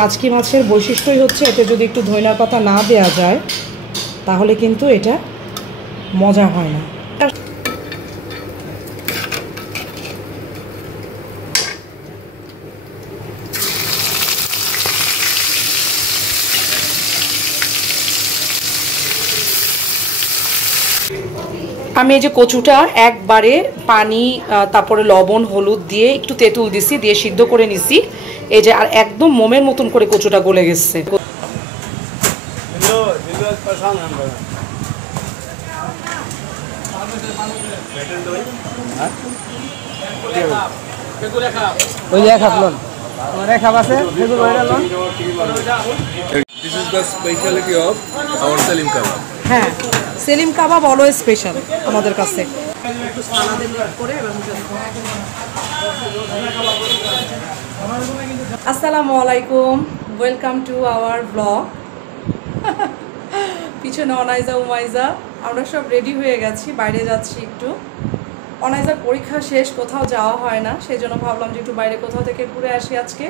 কাচকি মাছের বৈশিষ্ট্যই হচ্ছে এতে যদি একটু ধনিয়া পাতা না দেওয়া যায় তাহলে কিন্তু এটা মজা হয় না। আমি এই যে কচুটা একবারে পানি তারপরে লবণ হলুদ দিয়ে একটু তেঁতুল দিছি, দিয়ে সিদ্ধ করে নিছি। এই যে আর একদম মোমের মতন করে কচুটা গলে গেছে। This is the specialty of our Selim kebab. হ্যাঁ, সেলিম কাবাব অলওয়েজ স্পেশাল আমাদের কাছে। আসসালামু আলাইকুম, ওয়েলকাম টু আওয়ার ব্লগ। পিছনে অনাইজা উমাইজা, আমরা সব রেডি হয়ে গেছি, বাইরে যাচ্ছি একটু। অনাইজার পরীক্ষা শেষ, কোথাও যাওয়া হয় না, সেই জন্য ভাবলাম যে একটু বাইরে কোথাও থেকে ঘুরে আসি আজকে।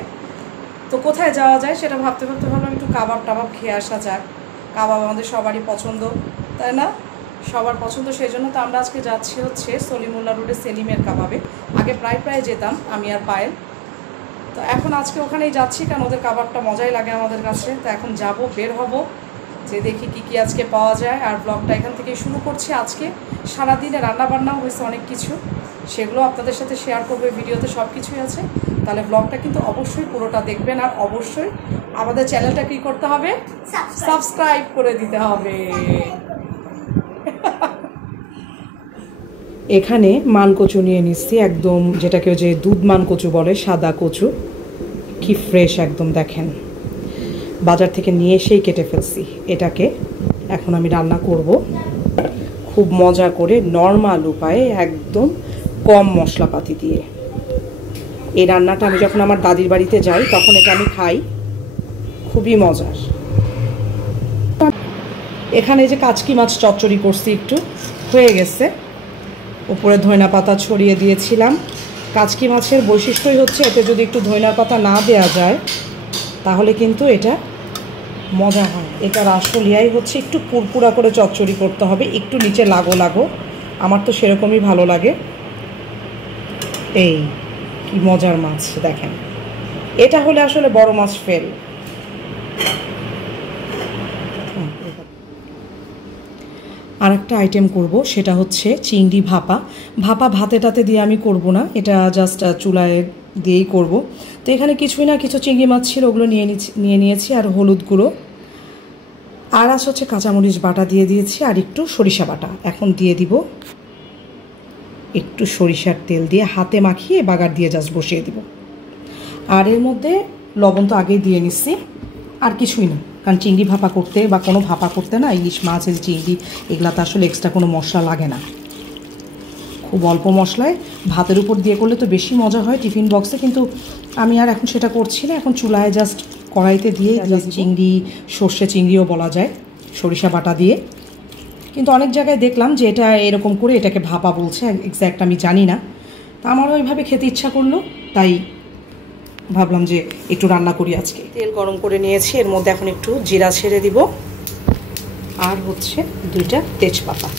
তো কোথায় যাওয়া যায় সেটা ভাবতে ভাবতে ভাবলাম একটু কাবাব টাবাব খেয়ে আসা যাক। কাবাব আমাদের সবারই পছন্দ, তাই না? সবার পছন্দ, সেই জন্য তো আমরা আজকে যাচ্ছি হচ্ছে সলিমুল্লাহ রোডে সেলিমের কাবাবে। আগে প্রায় যেতাম আমি আর পায়েল, তো এখন আজকে ওখানেই যাচ্ছি, কারণ ওদের কাবাবটা মজাই লাগে আমাদের কাছে। তো এখন যাব, বের হব, যে দেখি কী কী আজকে পাওয়া যায়। আর ব্লগটা এখান থেকেই শুরু করছি। আজকে সারাদিনে রান্নাবান্নাও হয়েছে অনেক কিছু, সেগুলো আপনাদের সাথে শেয়ার করবে, ভিডিওতে সব কিছুই আছে। তাহলে ব্লগটা কিন্তু অবশ্যই পুরোটা দেখবেন, আর অবশ্যই আমাদের চ্যানেলটা কী করতে হবে, সাবস্ক্রাইব করে দিতে হবে। এখানে মান কচু নিয়ে নিচ্ছি, একদম যেটাকে যে দুধ মান কচু বলে, সাদা কচু, কি ফ্রেশ একদম। দেখেন, বাজার থেকে নিয়ে এসেই কেটে ফেলছি। এটাকে এখন আমি রান্না করব খুব মজা করে, নর্মাল উপায়ে, একদম কম মশলাপাতি দিয়ে। এই রান্নাটা আমি যখন আমার দাদির বাড়িতে যাই তখন এটা আমি খাই, খুবই মজার। এখানে যে কাচকি মাছ চচ্চড়ি করছি, একটু হয়ে গেছে, উপরে ধনিয়া পাতা ছড়িয়ে দিয়েছিলাম। কাচকি মাছের বৈশিষ্ট্যই হচ্ছে এতে যদি একটু ধনিয়া পাতা না দেওয়া যায় তাহলে কিন্তু এটা মজা হয়। এটার আসল ইয়াই হচ্ছে একটু পুরপুরা করে চচ্চড়ি করতে হবে, একটু নিচে লাগো। আমার তো সেরকমই ভালো লাগে। এই কি মজার মাছ দেখেন, এটা হলে আসলে বড় মাছ ফেল। আর একটা আইটেম করব, সেটা হচ্ছে চিংড়ি ভাপা। ভাতে টাতে দিয়ে আমি করব না, এটা জাস্ট চুলায় দিয়েই করব। তো এখানে কিছুই না, কিছু চিংড়ি মাছ ছিল, ওগুলো নিয়ে নিয়েছি, আর হলুদ গুঁড়ো, আর আছে হচ্ছে কাঁচামরিচ বাটা দিয়ে দিয়েছি, আর একটু সরিষা বাটা। এখন দিয়ে দিব একটু সরিষার তেল দিয়ে হাতে মাখিয়ে বাগার দিয়ে জাস্ট বসিয়ে দিব। আর এর মধ্যে লবণ তো আগেই দিয়ে নিচ্ছি, আর কিছুই না, কারণ চিংড়ি ভাপা করতে বা কোনো ভাপা করতে না, ইলিশ মাছ, চিংড়ি, এগুলাতে আসলে এক্সট্রা কোনো মশলা লাগে না, খুব অল্প মশলায় ভাতের উপর দিয়ে করলে তো বেশি মজা হয় টিফিন বক্সে। কিন্তু আমি আর এখন সেটা করছি না, এখন চুলায় জাস্ট কড়াইতে দিয়ে চিংড়ি, সর্ষে চিংড়িও বলা যায়, সরিষা বাটা দিয়ে। কিন্তু অনেক জায়গায় দেখলাম যে এটা এরকম করে এটাকে ভাপা বলছে, এক্স্যাক্ট আমি জানি না। তা আমারও ওইভাবে খেতে ইচ্ছা করলো, তাই ভাবলাম যে একটু রান্না করি আজকে। তেল গরম করে নিয়েছি, এর মধ্যে এখন একটু জিরা ছেড়ে দিব, আর হচ্ছে 2টা তেজপাতা।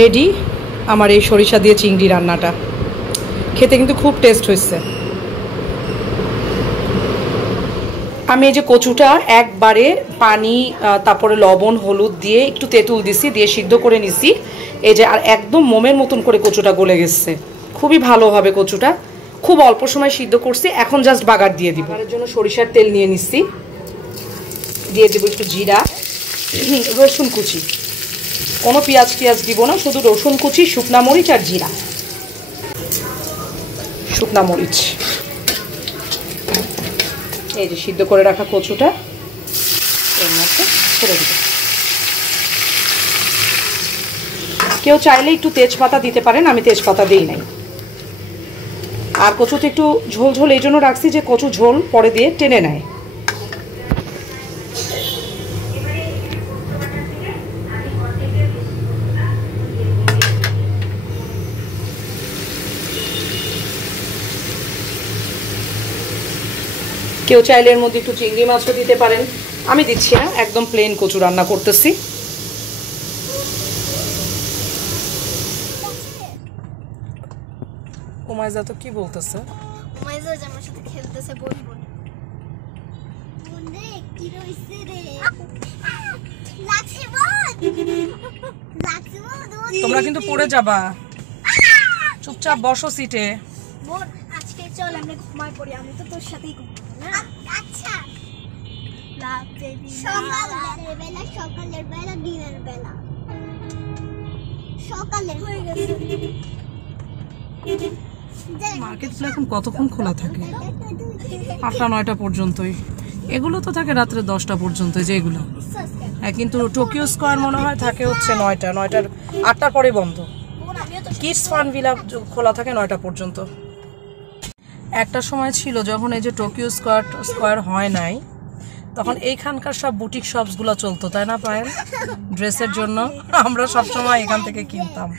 রেডি আমার এই সরিষা দিয়ে চিংড়ি রান্নাটা, খেতে কিন্তু খুব টেস্ট হয়েছে। আমি এই যে কচুটা একবারে পানি তারপরে লবণ হলুদ দিয়ে একটু তেঁতুল দিছি, দিয়ে সিদ্ধ করে নিছি। এই যে আর একদম মোমের মতন করে কচুটা গলে গেছে, খুবই ভালো হবে কচুটা। খুব অল্প সময় সিদ্ধ করছি, এখন জাস্ট বাগার দিয়ে দিব। এর জন্য সরিষার তেল নিয়ে নিচ্ছি, দিয়ে দেবো একটু জিরা, রসুন কুচি, কোনো পেঁয়াজ দিব না, শুধু রসুন কুচি, শুকনা মরিচ আর জিরা, শুকনা মরিচ। এই যে সিদ্ধ করে রাখা কচুটা এর মধ্যে ছেড়ে দিব। কেউ চাইলে একটু তেজপাতা দিতে পারেন, আমি তেজপাতা দিই নাই। আর কচুতে একটু ঝোল ঝোল এই জন্য রাখছি যে কচু ঝোল পরে দিয়ে টেনে নেয়। কেউ চাইলে এর মধ্যে একটু চিংড়ি মাছও দিতে পারেন, আমি দিচ্ছি না, একদম প্লেন কচু রান্না করতেছি। উমাইজা তো কি বলতেছে? উমাইজা যে আমার সাথে খেলতেছে বোন বোন। বোন রে কি রইছে রে? লাগছে বোন। লাগছে বোন। তোমরা কিন্তু পড়ে যাবা, চুপচাপ বসো সিটে। বোন আজকে চল আমরা ঘুমায় পড়ি, আমি তো তোর সাথেই ঘুমাবো না। আচ্ছা লাভ বেবি সকালের বেলা, সকালের বেলা, দিনের বেলা, সকালে হয়ে গেছে। মার্কেট এখন কতক্ষণ খোলা থাকে? 8টা-9টা পর্যন্তই। এগুলো তো থাকে রাত্রে 10টা পর্যন্ত, যে এগুলো। হ্যাঁ, কিন্তু টোকিও স্কোয়ার মনে হয় থাকে হচ্ছে 9টার 8টার পরে বন্ধ। কিডস ফান ভিলা খোলা থাকে 9টা পর্যন্ত। একটা সময় ছিল যখন এই যে টোকিও স্কোয়ার হয় নাই, তখন এইখানকার সব বুটিক শপসগুলো চলতো, তাই না পায়েল? ড্রেসের জন্য আমরা সবসময় এখান থেকে কিনতাম।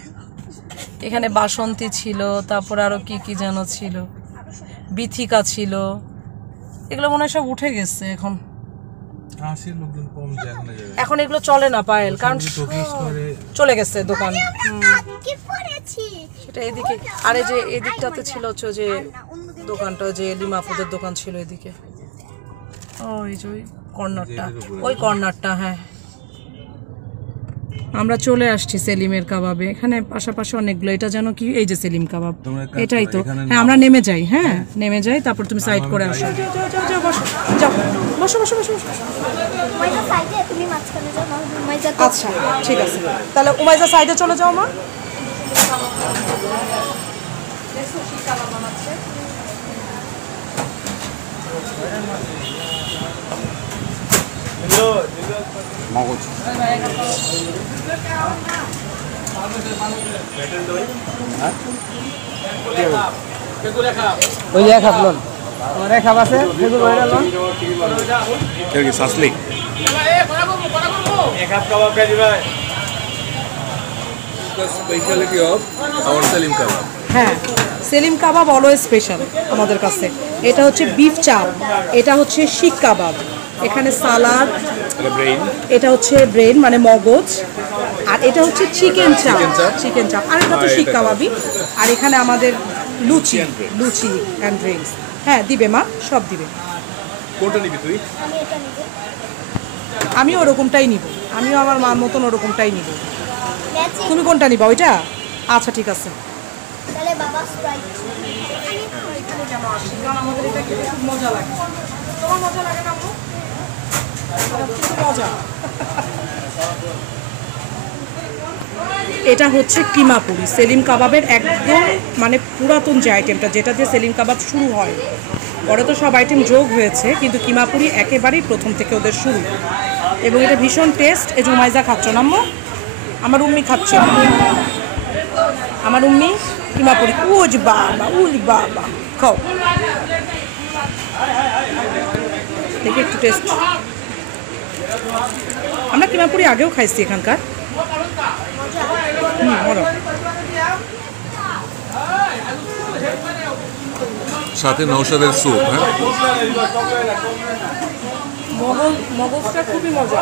এখানে বাসন্তী ছিল, তারপর আরো কি কি যেন ছিল, বিথিকা ছিল, এগুলো মনে হয় সব উঠে গেছে এখন। এখন এগুলো চলে না পায়েল, কারণ চলে গেছে দোকান। সেটা এদিকে, আর এই যে এদিকটাতে ছিল হচ্ছে যে দোকানটা, যে লিমাপুদের দোকান ছিল এদিকে, ওই যে ওই কর্নারটা, ওই কর্নারটা। হ্যাঁ, আমরা চলে আসছি সেলিমের কাবাবে। এখানে পাশাপাশি অনেকগুলো, এটা যেন কি, এই যে সেলিম কাবাব, এটাই তো। হ্যাঁ, আমরা নেমে যাই। হ্যাঁ, নেমে যাই, তারপর তুমি সাইড করে আসো। যাও বসো, যাও বসো বসো বসো বসো। উমাইজা সাইডে, তুমি মাঝখানে যাও না, উমাইজা। আচ্ছা ঠিক আছে, তাহলে উমাইজা সাইডে চলে যাও মা। ওই যে খাবলন আমারে খাবাছে ফেগু বইরা লন কি সাসলি এক কাপ কাবাব খাই ভাই। the specialty of our Salim kebab. হ্যাঁ, সেলিম কাবাব অলওয়েজ স্পেশাল আমাদের কাছে। এটা হচ্ছে বিফ চাপ, এটা হচ্ছে শিক কাবাব, এখানে সালাদ, Brain. এটা হচ্ছে ব্রেন মানে মগজ, আর এটা হচ্ছে চিকেন চাপ। চিকেন চাপ, আর এটা তো শিক কাবাবই। আর এখানে আমাদের লুচি অ্যান্ড ড্রিঙ্কস। হ্যাঁ দিবে মা, সব দিবে। কোনটা নিবি তুই? আমি এটা নিব। আমিও ওরকমটাই নিব, আমিও আমার মার মতন ওরকমটাই নিব। ম্যাচিং। তুমি কোনটা নিবা? ওইটা? আচ্ছা ঠিক আছে। তাহলে বাবা স্প্রাইট। আমাদের এটা খেতে খুব মজা লাগে। তোমার মজা লাগে না? মজা। এটা হচ্ছে কিমাপুরি, সেলিম কাবাবের একদম মানে পুরাতন যে আইটেমটা, যেটা দিয়ে সেলিম কাবাব শুরু হয়। পরে তো সব আইটেম যোগ হয়েছে, কিন্তু কিমাপুরি একেবারেই প্রথম থেকে ওদের শুরু, এবং এটা ভীষণ টেস্ট। এই জুমাইজা খাচ্ছ না আম্মু? আমার উম্মি খাচ্ছে, আমার উম্মি কিমাপুরি। উজ বাবা খাও, দেখি একটু টেস্ট। আমরা কিমাপুরি আগেও খাইছি এখানকার। মজা। সাথে নৌশাদের স্যুপ। হ্যাঁ, মগজটা খুবই মজা।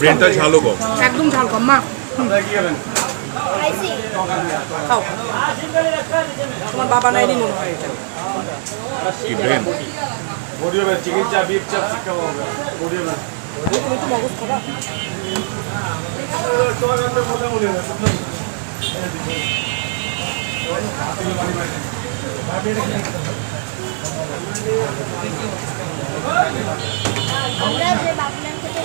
ব্রেনটা ঝালও কম। একদম ঝাল কম মা। খাইছি। খাও, তোমার বাবা নাইনি মনে হয় এটা। কি ব্রেন? চিকেন চাপ, বিফ চাপ, শিক কাবাব। তুমি তো মগজ খাবা। আমরা যে বাবুলান থেকে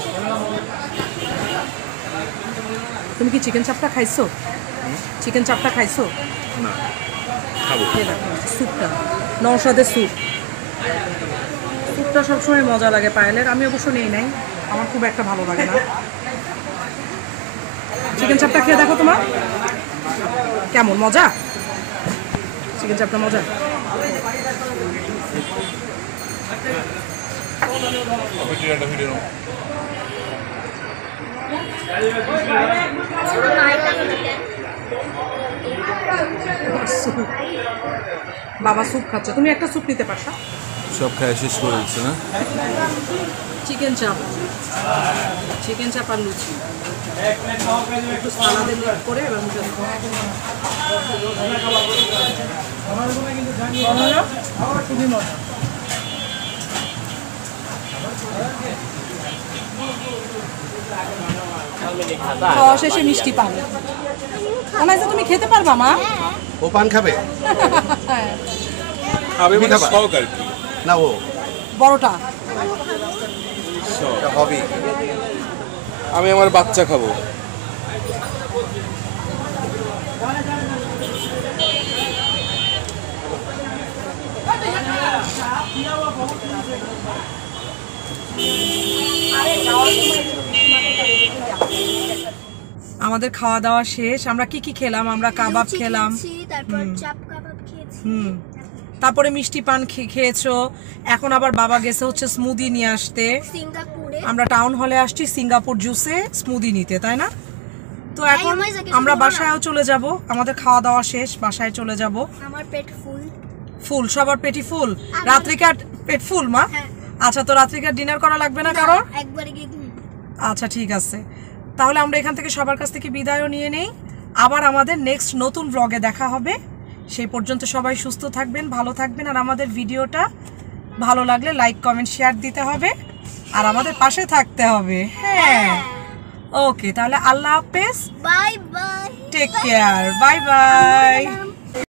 তুমি কি চিকেন চাপটা খাইছো? চিকেন চাপটা খাইছো? না, খাবো। স্যুপটা, নওশাদের স্যুপটা সবসময় মজা লাগে পায়েলের। আমি অবশ্য নেই নাই, আমার খুব একটা ভালো লাগে না। চিকেন চাপটা খেয়ে দেখো তোমার কেমন মজা, চিকেন চাপটা মজা। বাবা স্যুপ খাচ্ছে, তুমি একটা স্যুপ নিতে পারছো। সব খায় শেষ করে দিচ্ছে না? চিকেন চাপ, চিকেন চাপ আর লুচি একটু সালাদে লেপ করে এবার মুখে দেবো। খুবই মজা। খাওয়া শেষে মিষ্টি পান। অনায়াসে তুমি খেতে পারবা মা? ও পান খাবে খাবে মানে খাবা? শখ আর কি। না ও বড়টা শখ। হবি আমি আমার বাচ্চা খাবো। আমাদের খাওয়া দাওয়া শেষ। আমরা কি কি খেলাম? আমরা কাবাব লুচি খেলাম, খেয়েছি, তারপর চাপ কাবাব খেয়েছি। তারপরে মিষ্টি পান খেয়েছো। এখন আবার বাবা গেছে হচ্ছে স্মুদি নিয়ে আসতে। সিঙ্গাপুরে আমরা টাউন হলে আসছি সিঙ্গাপুর জুসে স্মুদি নিতে, তাই না? তো এখন আমার জায়গায় আমরা শুধু না। বাসায়ও চলে যাব। আমাদের খাওয়া দাওয়া শেষ, বাসায় চলে যাব। আমার পেট ফুল। ফুল, সবার পেটি ফুল। রাত্রিকার পেট ফুল মা? হ্যাঁ। আচ্ছা, তো রাত্রিকার ডিনার করা লাগবে না কারো? একবারে গিয়ে ঘুম। আচ্ছা ঠিক আছে, তাহলে আমরা এখান থেকে সবার কাছ থেকে বিদায়ও নিয়ে নেই। আবার আমাদের নেক্সট নতুন ব্লগে দেখা হবে। সেই পর্যন্ত সবাই সুস্থ থাকবেন, ভালো থাকবেন। আর আমাদের ভিডিওটা ভালো লাগলে লাইক কমেন্ট শেয়ার দিতে হবে আর আমাদের পাশে থাকতে হবে। হ্যাঁ, ওকে, তাহলে আল্লাহ হাফেজ, bye bye. Take care, bye by.